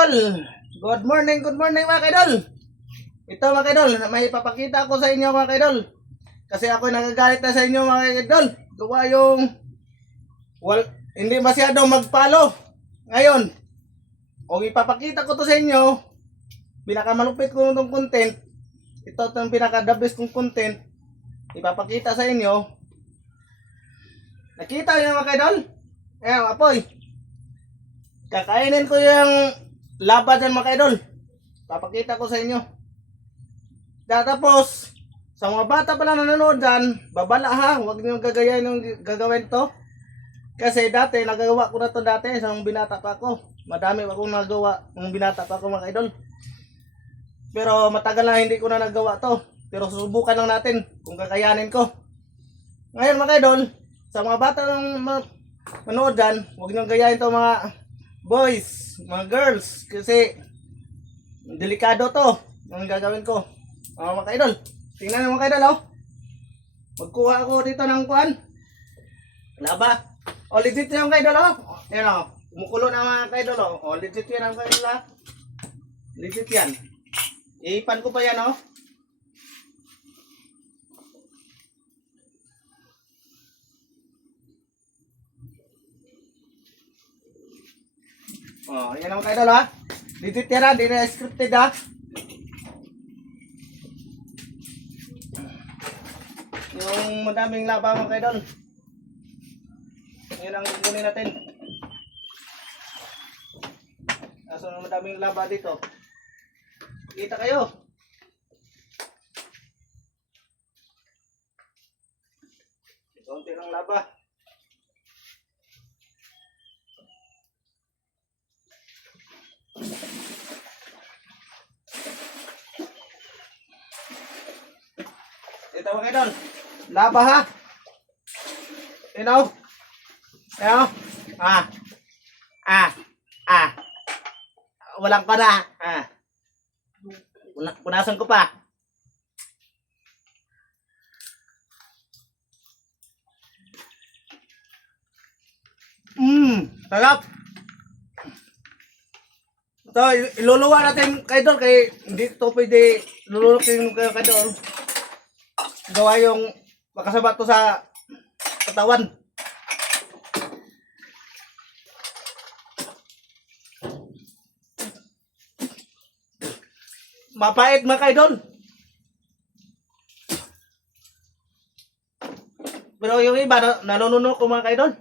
Idol! Good morning mga kaidol! Ito mga kaidol, may ipapakita ko sa inyo mga kaidol. Kasi ako nagagalit na sa inyo mga kaidol. Gawa yung hindi masyado magpalo. Ngayon, kung ipapakita ko to sa inyo, pinakamalupit ko itong content, ito itong pinaka-the best kong content, ipapakita sa inyo. Nakita niyo mga kaidol? Ayan, apoy. Kakainin ko yung laba dyan mga kaidol. Papakita ko sa inyo. Tapos, sa mga bata pala nanonood dyan, babala ha, huwag niyong gagayain yung gagawin to. Kasi dati, nagagawa ko na to dati, sa mga binata pa ako. Madami akong nagawa ng binata pa ako mga kaidol. Pero matagal na hindi ko na nagawa to. Pero susubukan lang natin kung kakayanin ko. Ngayon mga kaidol, sa mga bata ng manood dyan, huwag niyong gayahin to mga boys, mga girls, kasi delikado to ang gagawin ko. Mga kaidol, tingnan nyo mga kaidol, oh. Magkuha ako dito ng kuhan, laba. O legit yung kaidol, oh. Yan, oh. Kumukulo na mga kaidol, oh. O legit yan ang kaidol, oh. Legit yan. Iipan ko pa yan, oh. Oh, yan ang kaidol, ha. Legit yan, ha. Di na scripted, ha. Yung madaming laba mga kaidol. Yan ang kukunin natin. Kaso madaming laba dito. Kita kayo. Kaunti lang laba. Ito mga kaidol. Laba ha. You know? You know? Walang pa na. Punasan ko pa. Sarap. Ito, iluluwa natin kaidol kay hindi ito pwede lulukin kaidol. Gawa yung makasabat to sa katawan. Mapait mga kaidol. Pero yung iba nanonood ko mga kaidol.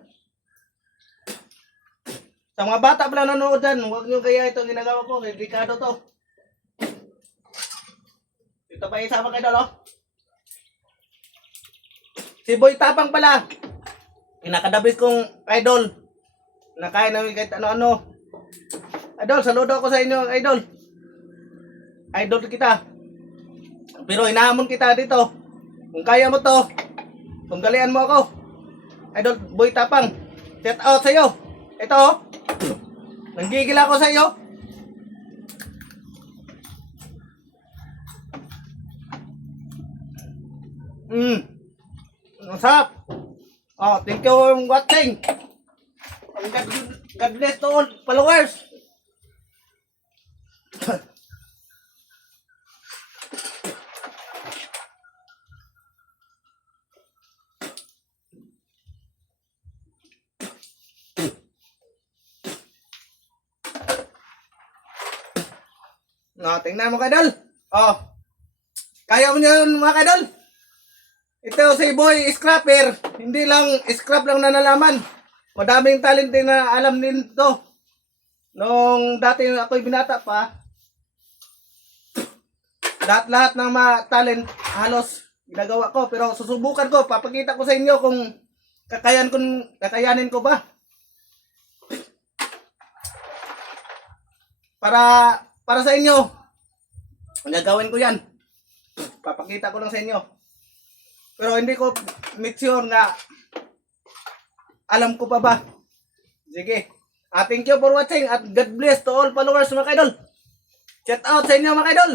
Sa mga bata pala nanonood dyan, huwag nyo kaya ito ginagawa ko. Delikado to. Ito pa isa mga kaidol, oh. Si Boy Tapang pala. Pinakadabis kong idol. Nakain namin kahit ano-ano. Idol, saludo ako sa inyo, idol. Idol kita. Pero inahamon kita dito. Kung kaya mo to, tunggalian mo ako. Idol, Boy Tapang. Shout out sa iyo. Ito, oh. Nanggigil ako sa iyo. Ang sarap. Oh, thank you for watching. God bless to all followers. No, tingnan mo kaidol. Oh. Kaya mo niyan mga kaidol. Ito si Boy Scrapper, hindi lang scrap lang na nalaman. Madaming talent din na alam din to. Nung dati ako'y binata pa, lahat-lahat ng mga talent halos ginagawa ko. Pero susubukan ko, papakita ko sa inyo kung kakayanin ko ba. Para sa inyo, gagawin ko yan. Papakita ko lang sa inyo. Pero hindi ko make sure nga alam ko pa ba. Sige. Thank you for watching at God bless to all followers mga kaidol. Shout out sa inyo mga kaidol.